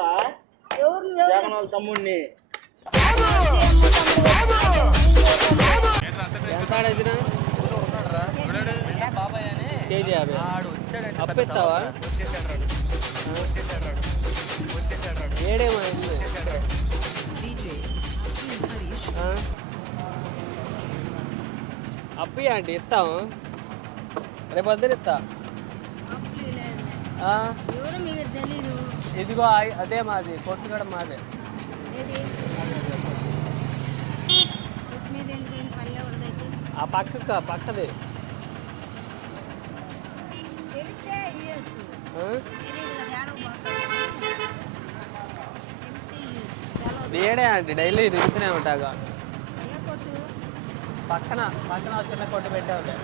తెలుసా? జగన్ వాళ్ళ తమ్ముడిని. కేజీ 50 అప్పెత్తావా? ఏడేమో అప్పి ఆంటీ ఇస్తాము, రేపు వద్దని ఇస్తా. ఇదిగో అదే మాది, కొట్టుగడ మాదే. ఆ పక్కది ఏడే ఆంటీ డైలీ తిరుగుతూనే ఉంటాగా. పక్కన చిన్న కొట్టు పెట్టావులే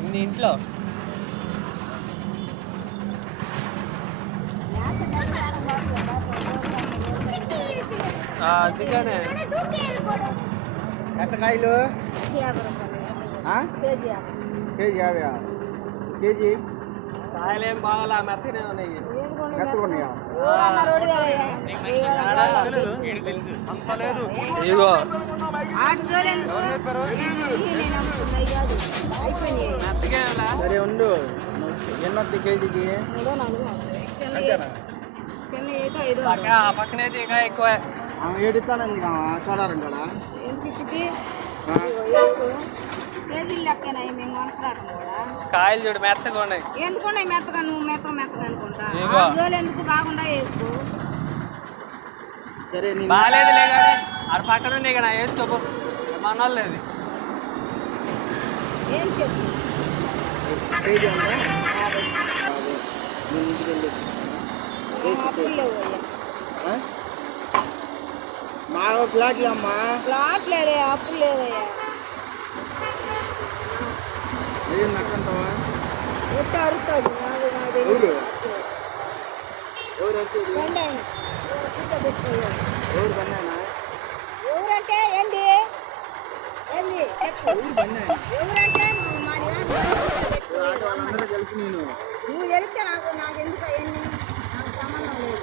ఉంది ఇంట్లో. అందుకనే ఎట్టకాయలు కేజీ 50. కేజీ కాయలేం బాగాలా మెత్తనే ఉన్నాయి. మెత్తకున్నాయా? ఇదిగో సరే ఉండు. ఎన్నొద్ది కేజీకి? పక్కనైతే ఇంకా ఎక్కువ. ఏడుతానంది చూడాలండి కదా. కాయలు చూడు మెత్తగా ఉన్నాయి. ఎందుకున్నాయి మెత్తగా? నువ్వు మెత్తగా అనుకుంటా. ఎందుకు బాగుండా వేసుకో. సరే బాగాలేదు లేదా ఆడ పక్కన ఉన్నాయి కదా, వేసుకో. మన వాళ్ళు లేదు. మా ప్లాట్లు అమ్మా. ప్లాట్ లేదే, అప్పులు లేదయ్యా. నక్కంటావా? అరుతాడు ఎవరంటే ఏంది ఎవరంటే తెలుసు. నేను నువ్వు వెళితే నాకు ఎందుకు అవన్నీ నాకు సంబంధం లేదు.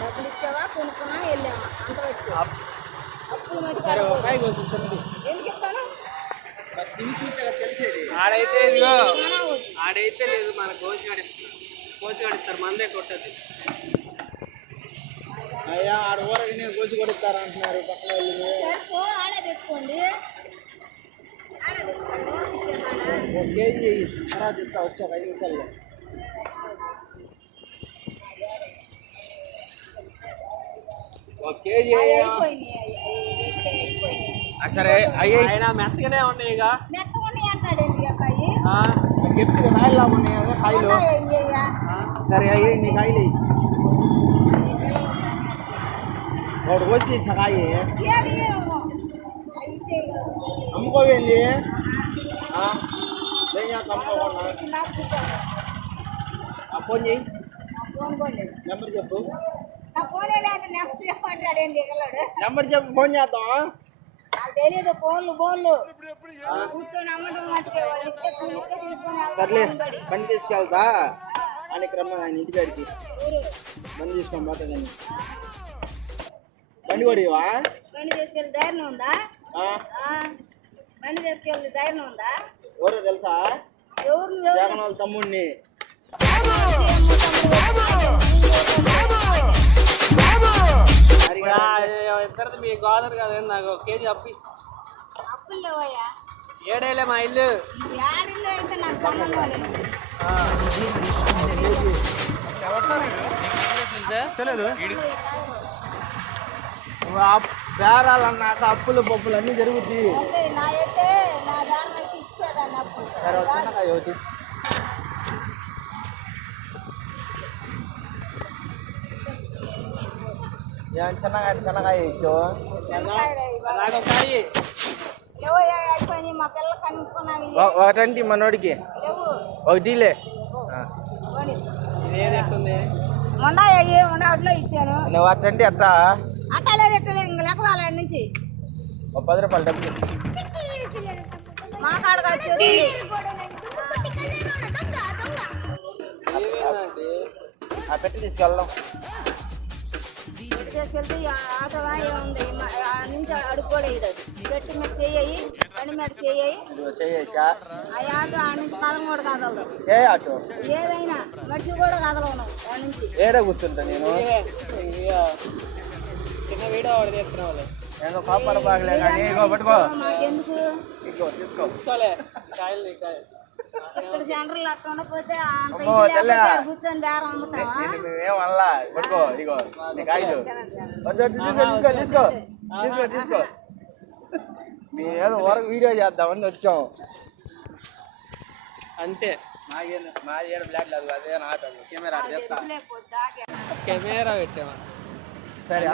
డబ్బులు ఇచ్చావా, కొనుక్కున్నా, వెళ్ళావా, అంత పెట్టుకో. అప్పులు ఎందుకు ఇస్తాను? ఆడైతే లేదు, మన కోసిగాడిస్తారు, మందే కొట్టదు. అయ్యా ఆడ ఊరని కోసి కొడుతారు అంటున్నారు పక్కన వాళ్ళు. ఆడే తెచ్చుకోండి. కేజీ తర్వాత ఇస్తా, వచ్చా 5 నిమిషాల్లో. కేజీ సరే అయినా మెత్తగానే ఉన్నాయి. ఇక మెత్తగా అంటాడు అబ్బాయి. గట్టిగా కాయలు ఉన్నాయి కాయలు. సరే అయ్యి నీ కాయలు వాడు కోసి కాయ అమ్ముకోవేంది? అమ్ముకోకుండా ఫోన్ చేయి. నెంబర్ చెప్పు. నెంబర్ చెప్పు, ఫోన్ చేద్దాం. తెలీదు ఫోన్లు సర్లే బండి తీసుకెళ్తా. ఆయనకి రమ్మని, ఆయన ఇంటికాడికి బండి తీసుకొని పోతా. నేను బండి కొడివా? బండి తీసుకెళ్ళి ధైర్యం ఉందా? బండి తీసుకెళ్ళి ధైర్యం ఉందా? ఎవరో తెలుసా? ఎవరు? జగన్ వాళ్ళ తమ్ముడిని. ఇద్దరిది మీ గోదరు కదా, నాకు కేజీ అప్పి. అప్పులు లేవయ్యా. ఏడేలే మా ఇల్లు. ఏడిల్లు అయితే నాకు సంబంధం లేదు. తెలియదు. బేరాలన్నాక అప్పులు పప్పులు అన్నీ జరుగుతాయి. సరే వచ్చినాక ఒకటి చిన్నకాయ ఇచ్చు. ఒకటండి మనోడికి ఒకటిలే. అట్లా ఇచ్చాను. నువ్వు అట్టంటే అట్టా అట్టలేదు ఎట్టలేదు ఇంక లెక్క వాళ్ళ నుంచి 10 రూపాయలు డబ్బులు మా కాడగా వచ్చేది. ఆ పెట్టి తీసుకెళ్దాం. తీసుకెళ్తే ఈ ఆటో ఏముంది ఆ నుంచి అడుక్కోలేదు అది పెట్టి మీద చెయ్యి బండి మీద చెయ్యి ఇదిగో చేయేసా. ఆ ఆటో ఆ నుంచి కదలం కూడా కదలదు. ఏ ఆటో ఏదైనా మనిషి కూడా కదలవు ఆ నుంచి. ఏడే కూర్చుంటా నేను. చిన్న వీడియో ఆర్డర్ చేస్తున్న వాళ్ళు నేను కాపాడు బాగలే కానీ ఇగో పట్టుకో. మాకెందుకు ఇగో తీసుకో. తీసుకోలే కాయలు ఇక్కడ సెంటర్లు అట్లా ఉండకపోతే అంత అమ్మో, ఇది తెల్ల. లేకపోతే ఆడ కూర్చొని బేరం అమ్ముతావా? మేమేం అనలా. పట్టుకో ఇగో నీ కాయలు. వద్దు, వద్దు, తీసుకో తీసుకో తీసుకో తీసుకో తీసుకో. మేము ఏదో వరకు వీడియో చేద్దామని వచ్చాం అంతే. మాది ఏడు బ్లాక్ లేదు, అదే ఆటో కెమెరా చెప్తా. లేకపోతే ఆగే. కెమెరా పెట్టామా? సరే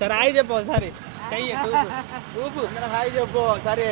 సరే హాయ్ చెప్పు ఒకసారి చెయ్యి ఊపు హాయ్ చెప్పు. సరే